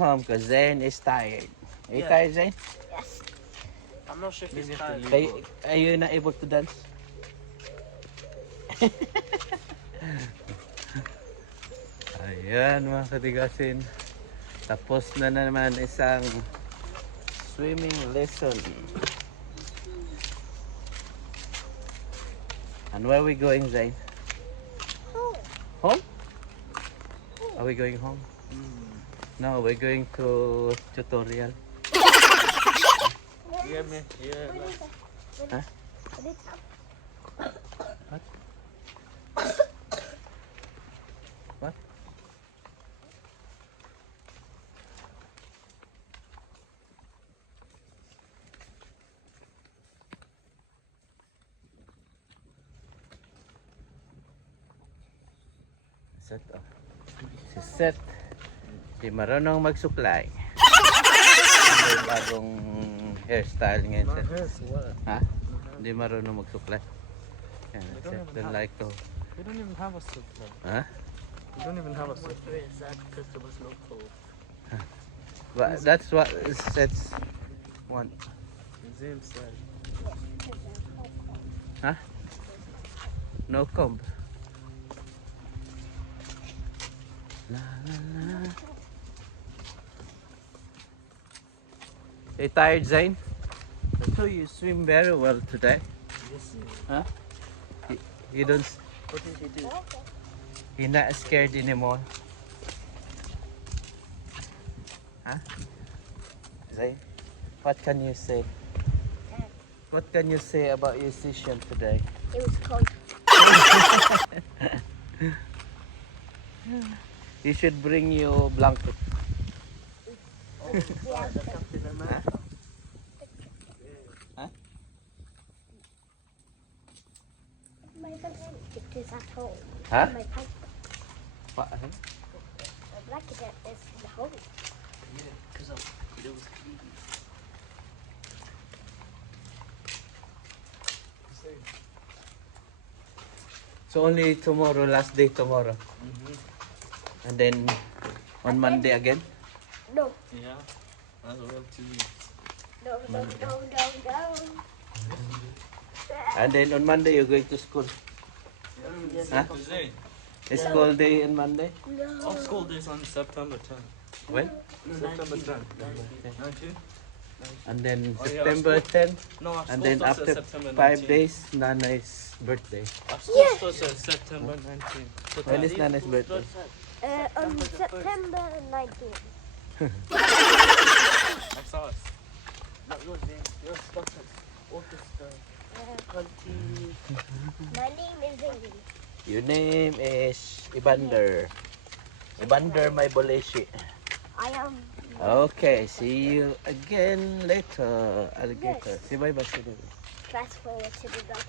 home because Zayn is tired. Are you Yeah. tired, Zayn? Yes. I'm not sure if he's tired. Are you not able to dance? Ayan mga katigasin. Tapos na naman isang swimming lesson. And where are we going, Zayn? Home. Home? Are we going home? No, we're going to tutorial. Yeah, man. Yeah. Huh? What? Set up. Si Set. Di marunong magsuklay. May bagong hairstyle ngayon, My Set. hair's wet. Ha? Hindi marunong magsuklay. Yan, Set. Don't like to. We don't even have a soup though. Ha? We don't even have a soup. Where is that? Because there was no cold. But that's what Set's want. Zim said. Huh? No comb. La la la. You tired, Zayn? I thought you swim very well today. Yes. Huh? You don't. What did you do? You're not scared anymore. Huh? Zayn, what can you say? What can you say about your session today? It was cold. You should bring your blanket. Yeah. Huh? My blanket is at home. Huh? My blanket What? is at home. Yeah, because it was clean. So only tomorrow, last day tomorrow. And then on Monday again? No, Yeah. That's real TV. no, no, no, no, no. And then on Monday you're going to school. Huh? Today. Is school day on Monday? All school days on September 10th. When? September 10th. 19? And then Oh, yeah, September 10th. No, our And school then starts after September 5 19th. days, Nanay's birthday. Our school starts at September 19th. So When is Nanay's birthday? On September 19th. That's us. Not yours, Zane. Yours starts at August 20. My name is Amy. Your name is Evander. Evander my boleshi. I am. Okay, see you again later, alligator. Yes. Say bye bye. Fast forward to the dog.